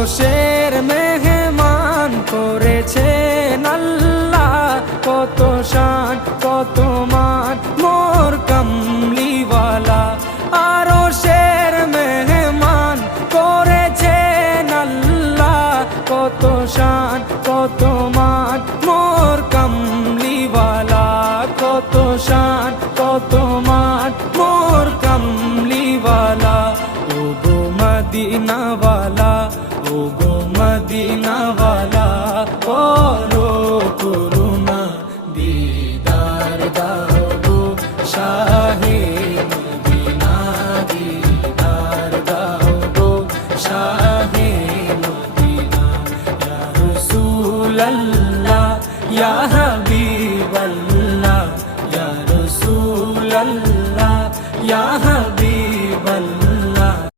আরশের মেহমান করেছেন আল্লাহ, কত শান কত মান মোর কামলিওয়ালা। আরশের মেহমান করেছেন আল্লাহ, কত শান কত মান মোর কামলিওয়ালা, কত শান কত মান মোর কামলিওয়ালা। ও গো মদিনাওয়ালা